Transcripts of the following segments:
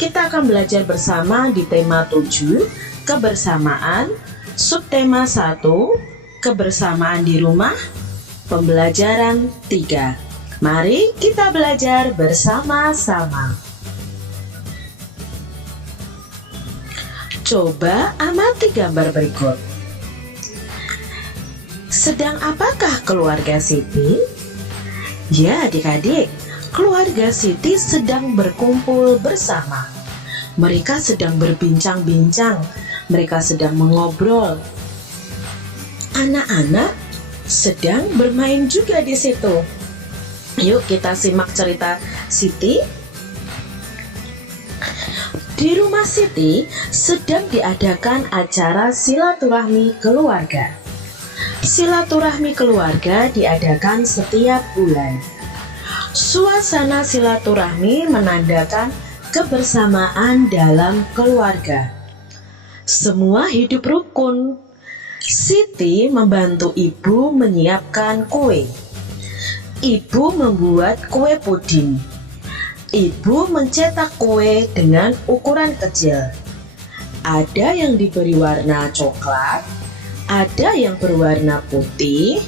Kita akan belajar bersama di tema 7, kebersamaan, subtema 1, kebersamaan di rumah, pembelajaran 3. Mari kita belajar bersama-sama. Coba amati gambar berikut. Sedang apakah keluarga Siti? Ya, adik-adik, keluarga Siti sedang berkumpul bersama. Mereka sedang berbincang-bincang, mereka sedang mengobrol. Anak-anak sedang bermain juga di situ. Yuk kita simak cerita Siti. Di rumah Siti sedang diadakan acara silaturahmi keluarga. Silaturahmi keluarga diadakan setiap bulan. Suasana silaturahmi menandakan kebersamaan dalam keluarga. Semua hidup rukun. Siti membantu ibu menyiapkan kue. Ibu membuat kue puding. Ibu mencetak kue dengan ukuran kecil. Ada yang diberi warna coklat, ada yang berwarna putih,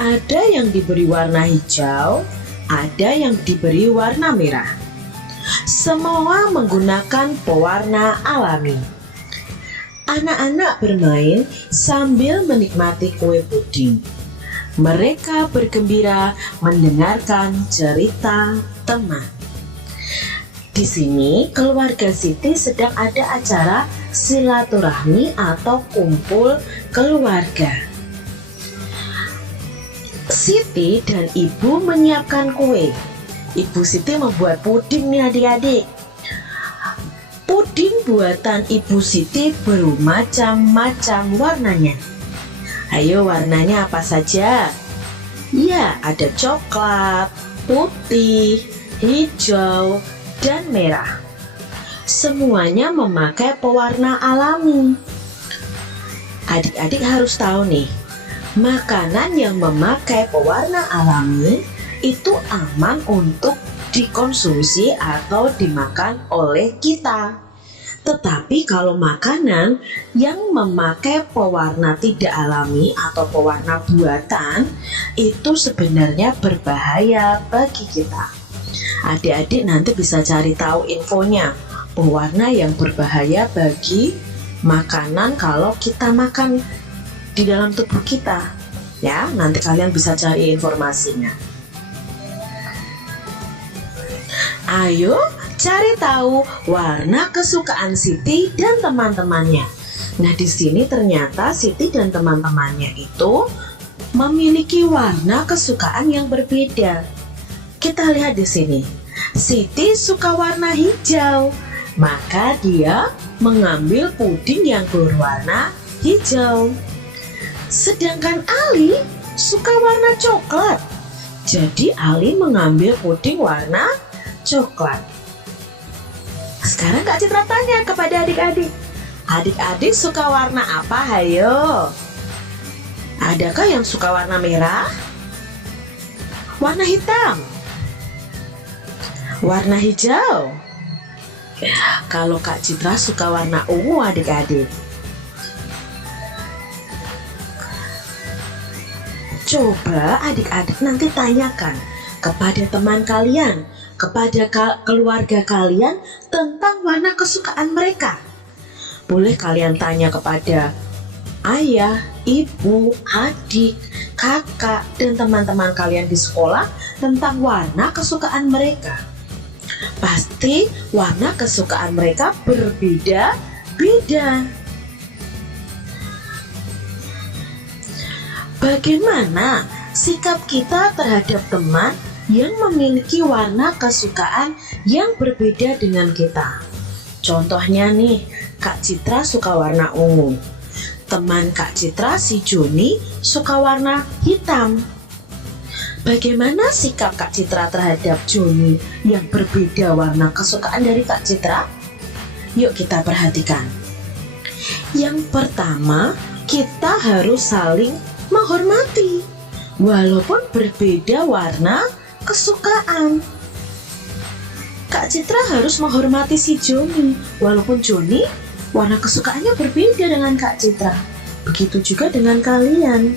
ada yang diberi warna hijau, ada yang diberi warna merah. Semua menggunakan pewarna alami. Anak-anak bermain sambil menikmati kue puding. Mereka bergembira mendengarkan cerita teman. Di sini keluarga Siti sedang ada acara silaturahmi atau kumpul keluarga. Siti dan ibu menyiapkan kue. Ibu Siti membuat puding nih adik-adik. Puding buatan ibu Siti bermacam-macam warnanya. Ayo, warnanya apa saja? Ya, ada coklat, putih, hijau, dan merah. Semuanya memakai pewarna alami. Adik-adik harus tahu nih, makanan yang memakai pewarna alami itu aman untuk dikonsumsi atau dimakan oleh kita. Tetapi kalau makanan yang memakai pewarna tidak alami atau pewarna buatan itu sebenarnya berbahaya bagi kita. Adik-adik nanti bisa cari tahu infonya, pewarna yang berbahaya bagi makanan kalau kita makan di dalam tubuh kita. Ya, nanti kalian bisa cari informasinya. Ayo cari tahu warna kesukaan Siti dan teman-temannya. Nah, di sini ternyata Siti dan teman-temannya itu memiliki warna kesukaan yang berbeda. Kita lihat di sini. Siti suka warna hijau, maka dia mengambil puding yang berwarna hijau. Sedangkan Ali suka warna coklat. Jadi Ali mengambil puding warna coklat. Sekarang Kak Citra tanya kepada adik-adik. Adik-adik suka warna apa? Hayo. Adakah yang suka warna merah? Warna hitam? Warna hijau? Kalau Kak Citra suka warna ungu adik-adik. Coba adik-adik nanti tanyakan kepada teman kalian, kepada keluarga kalian tentang warna kesukaan mereka. Boleh kalian tanya kepada ayah, ibu, adik, kakak, dan teman-teman kalian di sekolah tentang warna kesukaan mereka. Pasti warna kesukaan mereka berbeda-beda. Bagaimana sikap kita terhadap teman yang memiliki warna kesukaan yang berbeda dengan kita? Contohnya nih, Kak Citra suka warna ungu. Teman Kak Citra, si Joni, suka warna hitam. Bagaimana sikap Kak Citra terhadap Joni yang berbeda warna kesukaan dari Kak Citra? Yuk kita perhatikan. Yang pertama, kita harus saling menghormati walaupun berbeda warna kesukaan. Kak Citra harus menghormati si Joni, walaupun Joni warna kesukaannya berbeda dengan Kak Citra. Begitu juga dengan kalian.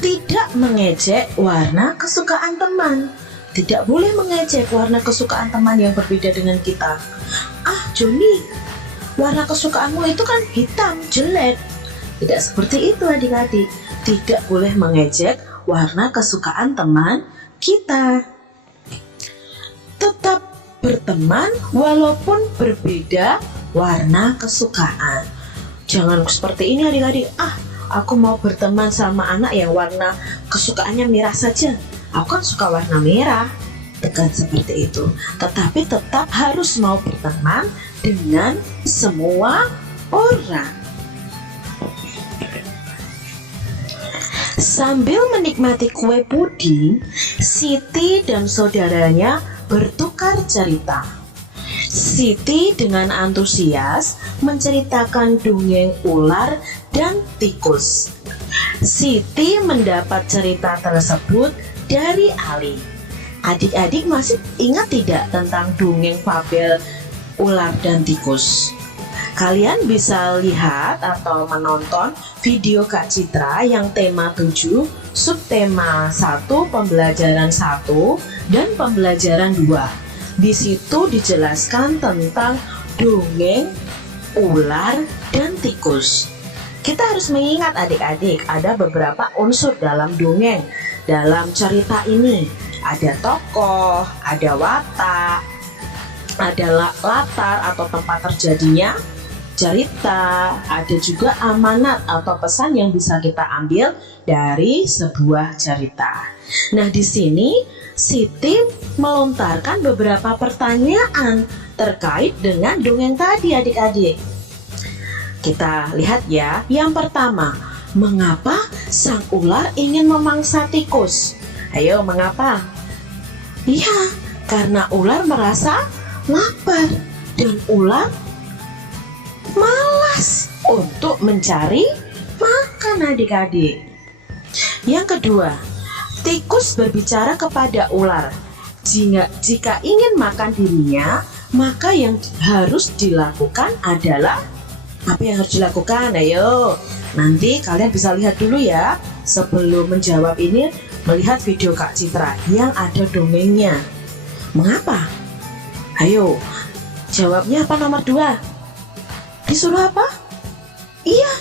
Tidak mengejek warna kesukaan teman. Tidak boleh mengejek warna kesukaan teman yang berbeda dengan kita. Ah, Joni, warna kesukaanmu itu kan hitam, jelek. Tidak seperti itu adik-adik. Tidak boleh mengejek warna kesukaan teman kita. Tetap berteman walaupun berbeda warna kesukaan. Jangan seperti ini adik-adik. Ah, aku mau berteman sama anak yang warna kesukaannya merah saja. Aku kan suka warna merah. Bukan seperti itu. Tetapi tetap harus mau berteman dengan semua orang. Sambil menikmati kue puding, Siti dan saudaranya bertukar cerita. Siti dengan antusias menceritakan dongeng ular dan tikus. Siti mendapat cerita tersebut dari Ali. Adik-adik masih ingat tidak tentang dongeng fabel ular dan tikus? Kalian bisa lihat atau menonton video Kak Citra yang tema 7, subtema 1, pembelajaran 1, dan pembelajaran 2. Di situ dijelaskan tentang dongeng ular dan tikus. Kita harus mengingat adik-adik, ada beberapa unsur dalam dongeng. Dalam cerita ini ada tokoh, ada watak, ada latar atau tempat terjadinya cerita, ada juga amanat atau pesan yang bisa kita ambil dari sebuah cerita. Nah, di sini Siti melontarkan beberapa pertanyaan terkait dengan dongeng tadi adik-adik. Kita lihat ya. Yang pertama, mengapa sang ular ingin memangsa tikus? Ayo, mengapa? Iya, karena ular merasa lapar dan ular malas untuk mencari makan adik-adik. Yang kedua, tikus berbicara kepada ular. Jika ingin makan dirinya, maka yang harus dilakukan adalah apa yang harus dilakukan? Ayo, nanti kalian bisa lihat dulu ya. Sebelum menjawab ini, melihat video Kak Citra yang ada dongengnya. Mengapa? Ayo, jawabnya apa nomor 2? Disuruh apa? Iya,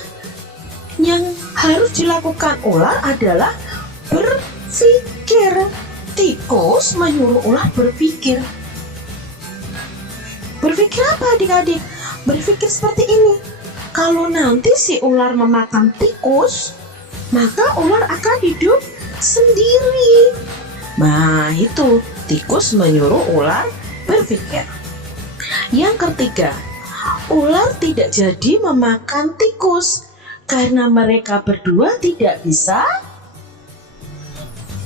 yang harus dilakukan ular adalah berpikir. Tikus menyuruh ular berpikir. Berpikir apa adik-adik? Berpikir seperti ini. Kalau nanti si ular memakan tikus, maka ular akan hidup sendiri. Nah, itu tikus menyuruh ular berpikir. Yang ketiga, ular tidak jadi memakan tikus karena mereka berdua tidak bisa.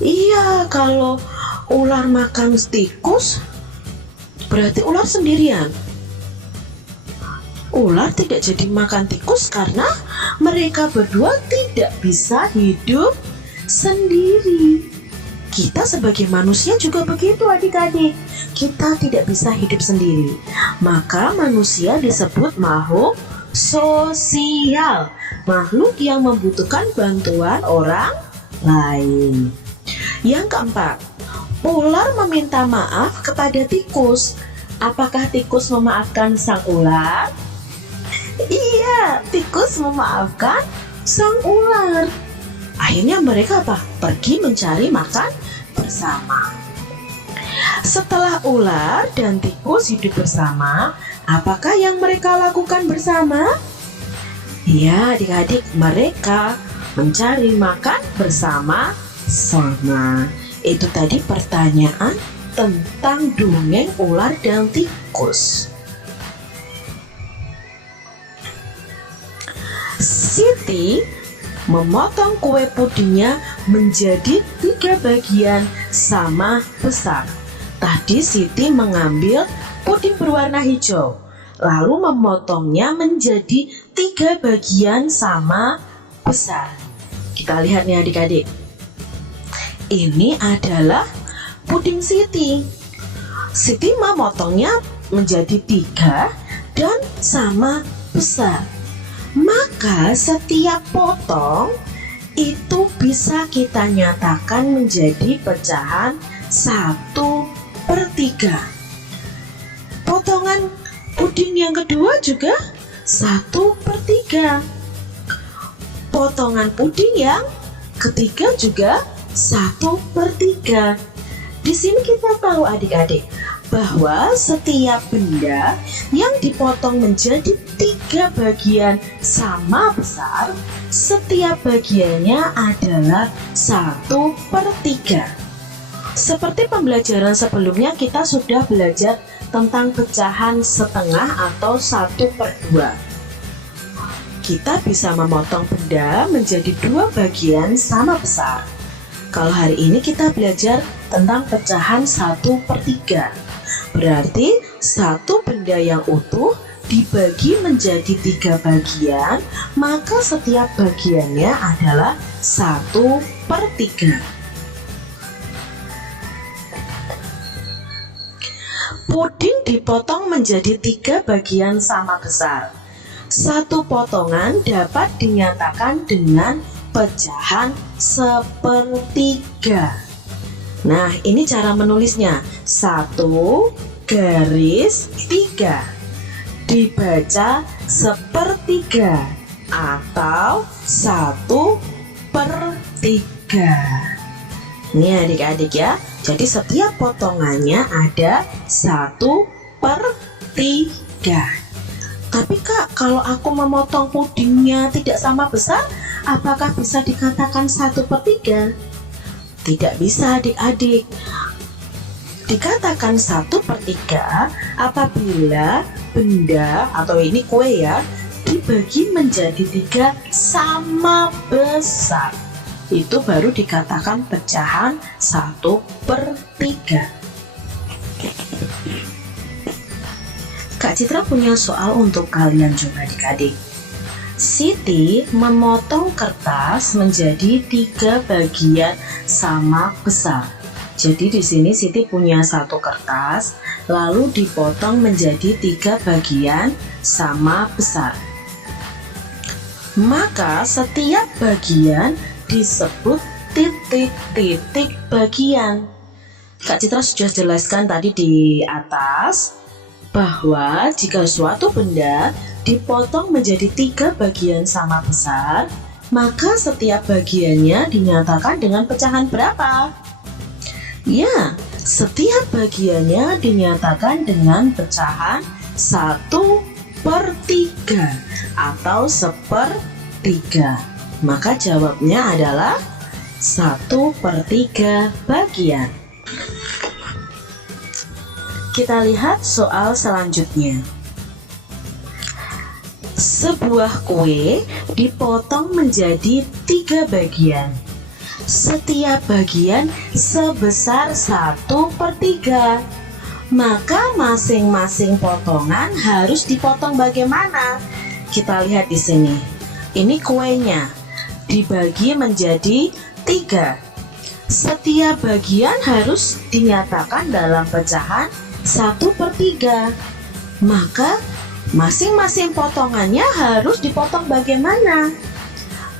Iya, kalau ular makan tikus berarti ular sendirian. Ular tidak jadi makan tikus karena mereka berdua tidak bisa hidup sendiri. Kita sebagai manusia juga begitu adik-adik. Kita tidak bisa hidup sendiri. Maka manusia disebut makhluk sosial. Makhluk yang membutuhkan bantuan orang lain. Yang keempat, ular meminta maaf kepada tikus. Apakah tikus memaafkan sang ular? Iya, tikus memaafkan sang ular. Akhirnya mereka apa? Pergi mencari makan bersama. Setelah ular dan tikus hidup bersama, apakah yang mereka lakukan bersama? Ya, adik-adik, mereka mencari makan bersama-sama. Itu tadi pertanyaan tentang dongeng ular dan tikus. Siti memotong kue pudingnya menjadi 3 bagian sama besar. Tadi Siti mengambil puding berwarna hijau, lalu memotongnya menjadi 3 bagian sama besar. Kita lihat nih adik-adik. Ini adalah puding Siti. Siti memotongnya menjadi 3 dan sama besar. Maka setiap potong itu bisa kita nyatakan menjadi pecahan 1/3. Potongan puding yang kedua juga 1/3. Potongan puding yang ketiga juga 1/3. Di sini kita tahu adik-adik bahwa setiap benda yang dipotong menjadi 3 bagian sama besar, setiap bagiannya adalah 1/3. Seperti pembelajaran sebelumnya, kita sudah belajar tentang pecahan setengah atau 1/2. Kita bisa memotong benda menjadi 2 bagian sama besar. Kalau hari ini kita belajar tentang pecahan 1/3. Berarti satu benda yang utuh dibagi menjadi 3 bagian, maka setiap bagiannya adalah 1/3. Puding dipotong menjadi 3 bagian sama besar. Satu potongan dapat dinyatakan dengan pecahan 1/3. Nah, ini cara menulisnya. 1/3 dibaca 1/3 atau 1/3. Ini adik-adik ya. Jadi setiap potongannya ada 1/3. Tapi Kak, kalau aku memotong pudingnya tidak sama besar, apakah bisa dikatakan 1/3? Tidak bisa adik-adik. Dikatakan 1/3 apabila benda atau ini kue ya dibagi menjadi 3 sama besar. Itu baru dikatakan pecahan 1/3. Kak Citra punya soal untuk kalian juga adik-adik. Siti memotong kertas menjadi 3 bagian sama besar. Jadi di sini Siti punya 1 kertas, lalu dipotong menjadi 3 bagian sama besar. Maka setiap bagian disebut titik-titik bagian. Kak Citra sudah jelaskan tadi di atas bahwa jika suatu benda dipotong menjadi 3 bagian sama besar, maka setiap bagiannya dinyatakan dengan pecahan berapa? Ya, setiap bagiannya dinyatakan dengan pecahan 1/3 atau 1/3. Maka jawabnya adalah 1/3 bagian. Kita lihat soal selanjutnya. Sebuah kue dipotong menjadi 3 bagian. Setiap bagian sebesar 1/3. Maka masing-masing potongan harus dipotong bagaimana? Kita lihat di sini. Ini kuenya dibagi menjadi 3. Setiap bagian harus dinyatakan dalam pecahan 1/3. Maka masing-masing potongannya harus dipotong bagaimana?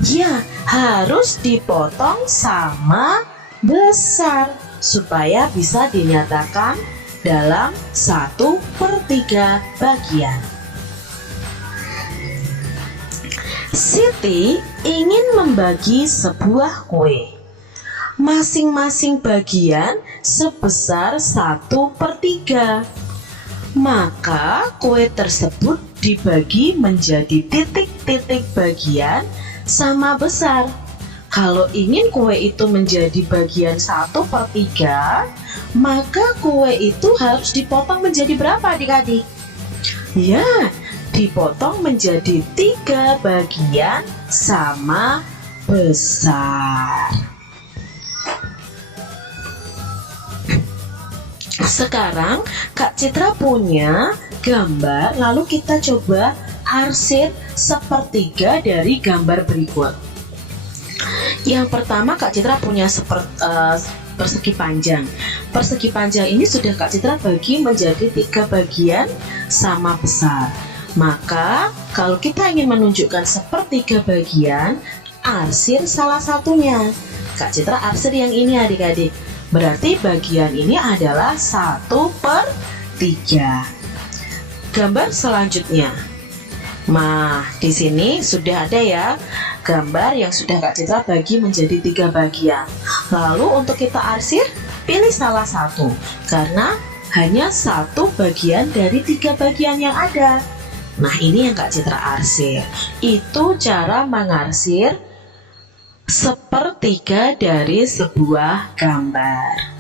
Ya, harus dipotong sama besar supaya bisa dinyatakan dalam 1/3 bagian. Siti ingin membagi sebuah kue. Masing-masing bagian sebesar 1/3. Maka kue tersebut dibagi menjadi titik-titik bagian sama besar. Kalau ingin kue itu menjadi bagian 1/3, maka kue itu harus dipotong menjadi berapa adik-adik? Ya, dipotong menjadi 3 bagian sama besar. Sekarang Kak Citra punya gambar, lalu kita coba arsip 1/3 dari gambar berikut. Yang pertama Kak Citra punya persegi panjang. Persegi panjang ini sudah Kak Citra bagi menjadi 3 bagian sama besar. Maka kalau kita ingin menunjukkan sepertiga bagian, arsir salah satunya. Kak Citra arsir yang ini adik-adik. Berarti bagian ini adalah 1/3. Gambar selanjutnya. Nah, di sini sudah ada ya gambar yang sudah Kak Citra bagi menjadi 3 bagian. Lalu untuk kita arsir, pilih salah satu karena hanya 1 bagian dari 3 bagian yang ada. Nah, ini yang Kak Citra arsir. Itu cara mengarsir sepertiga dari sebuah gambar.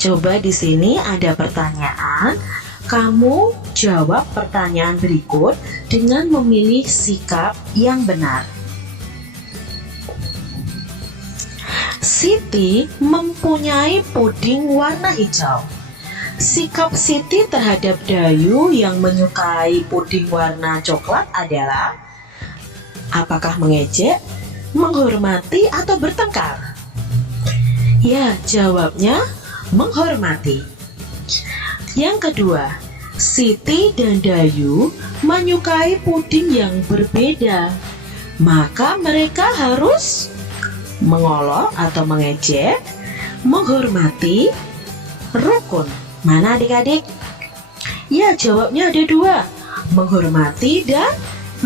Coba di sini ada pertanyaan. Kamu jawab pertanyaan berikut dengan memilih sikap yang benar. Siti mempunyai puding warna hijau. Sikap Siti terhadap Dayu yang menyukai puding warna coklat adalah: apakah mengejek, menghormati, atau bertengkar? Ya, jawabnya menghormati. Yang kedua, Siti dan Dayu menyukai puding yang berbeda. Maka mereka harus mengolok atau mengejek, menghormati, rukun. Mana adik-adik? Ya, jawabnya ada 2, menghormati dan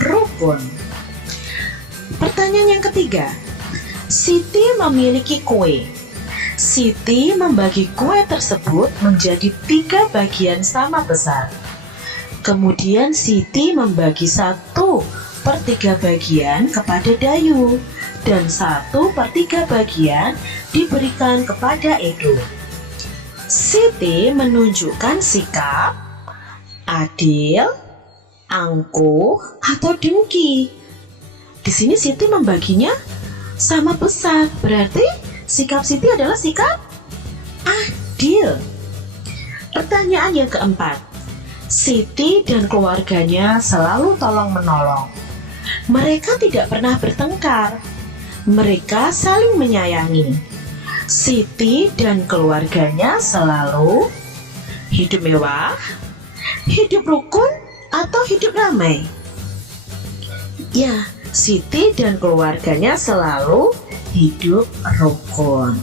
rukun. Pertanyaan yang ketiga, Siti memiliki kue. Siti membagi kue tersebut menjadi 3 bagian sama besar. Kemudian Siti membagi 1/3 bagian kepada Dayu dan 1/3 bagian diberikan kepada Edo. Siti menunjukkan sikap adil, angkuh, atau dengki. Di sini Siti membaginya sama besar, berarti sikap Siti adalah sikap adil. Pertanyaan yang keempat, Siti dan keluarganya selalu tolong-menolong. Mereka tidak pernah bertengkar. Mereka saling menyayangi. Siti dan keluarganya selalu hidup mewah, hidup rukun, atau hidup ramai. Ya, Siti dan keluarganya selalu hidup rukun.